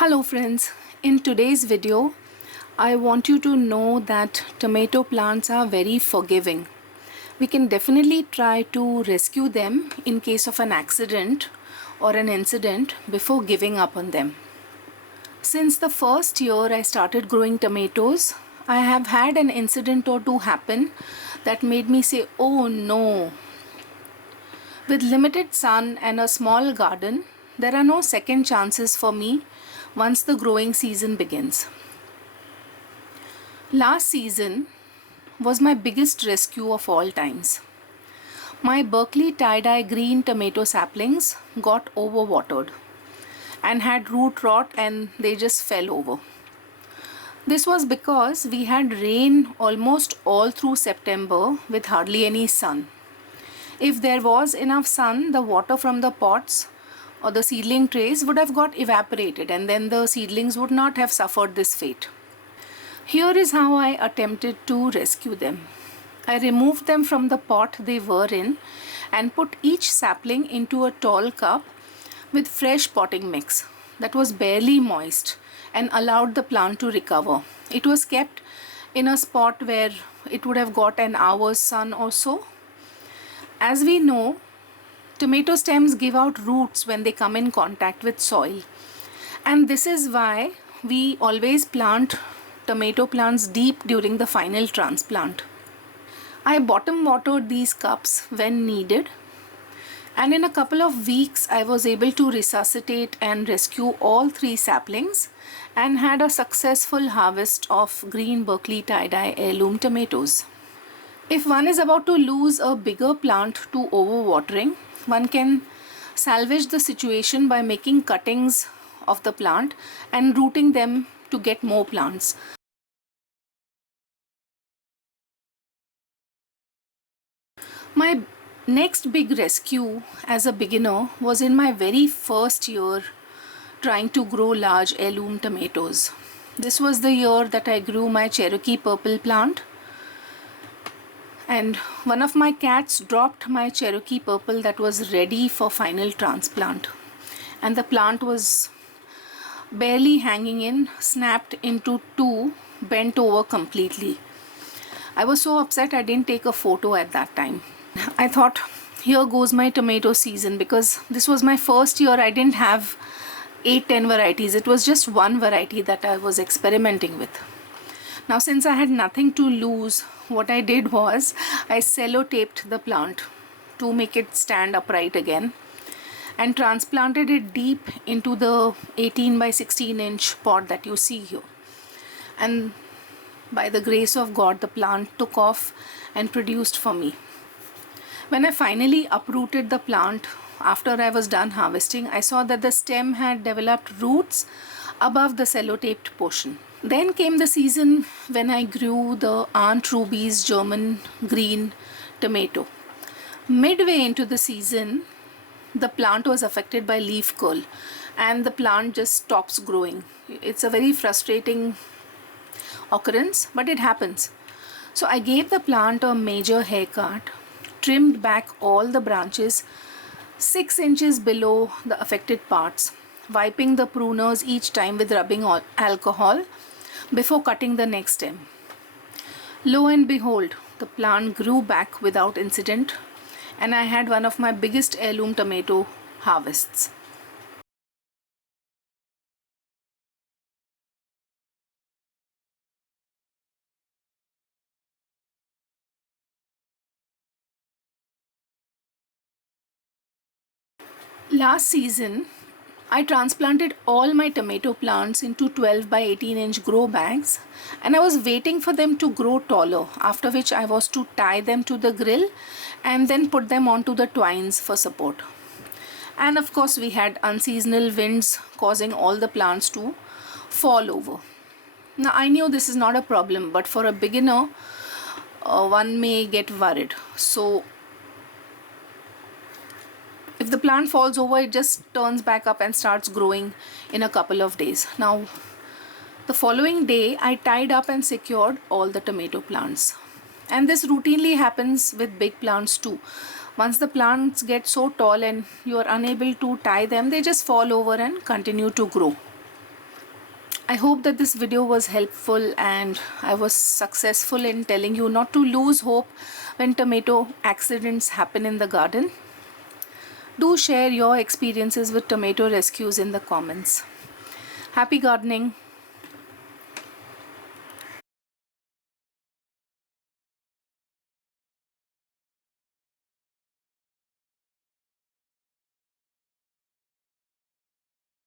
Hello friends, in today's video I want you to know that tomato plants are very forgiving. We can definitely try to rescue them in case of an accident or an incident before giving up on them. Since the first year I started growing tomatoes, I have had an incident or two happen that made me say, oh no. With limited sun and a small garden, there are no second chances for me once the growing season begins. Last season was my biggest rescue of all times. My Berkeley tie-dye green tomato saplings got overwatered and had root rot and they just fell over. This was because we had rain almost all through September with hardly any sun. If there was enough sun, the water from the pots or the seedling trays would have got evaporated and then the seedlings would not have suffered this fate. Here is how I attempted to rescue them. I removed them from the pot they were in and put each sapling into a tall cup with fresh potting mix that was barely moist and allowed the plant to recover. It was kept in a spot where it would have got an hour's sun or so. As we know, tomato stems give out roots when they come in contact with soil, and this is why we always plant tomato plants deep during the final transplant. I bottom watered these cups when needed, and in a couple of weeks I was able to resuscitate and rescue all 3 saplings and had a successful harvest of green Berkeley tie-dye heirloom tomatoes. If one is about to lose a bigger plant to overwatering, one can salvage the situation by making cuttings of the plant and rooting them to get more plants. My next big rescue as a beginner was in my very first year trying to grow large heirloom tomatoes. This was the year that I grew my Cherokee purple plant, and one of my cats dropped my Cherokee purple that was ready for final transplant, and the plant was barely hanging in, snapped into 2, bent over completely. I was so upset I didn't take a photo at that time. I thought, here goes my tomato season, because this was my first year. I didn't have 8-10 varieties. It was just one variety that I was experimenting with. Now, since I had nothing to lose, what I did was I sellotaped the plant to make it stand upright again and transplanted it deep into the 18 by 16 inch pot that you see here. And by the grace of God, the plant took off and produced for me. When I finally uprooted the plant after I was done harvesting, I saw that the stem had developed roots above the sellotaped portion. Then came the season when I grew the Aunt Ruby's German green tomato. Midway into the season, the plant was affected by leaf curl and the plant just stops growing. It's a very frustrating occurrence, but it happens. So I gave the plant a major haircut, trimmed back all the branches 6 inches below the affected parts, wiping the pruners each time with rubbing alcohol before cutting the next stem. Lo and behold, the plant grew back without incident, and I had one of my biggest heirloom tomato harvests. Last season, I transplanted all my tomato plants into 12 by 18 inch grow bags, and I was waiting for them to grow taller, after which I was to tie them to the grill and then put them onto the twines for support. And of course, we had unseasonal winds causing all the plants to fall over. Now, I knew this is not a problem, but for a beginner, one may get worried. So if the plant falls over, it just turns back up and starts growing in a couple of days. Now, the following day, I tied up and secured all the tomato plants. And this routinely happens with big plants too. Once the plants get so tall and you are unable to tie them, they just fall over and continue to grow. I hope that this video was helpful and I was successful in telling you not to lose hope when tomato accidents happen in the garden. Do share your experiences with tomato rescues in the comments. Happy gardening!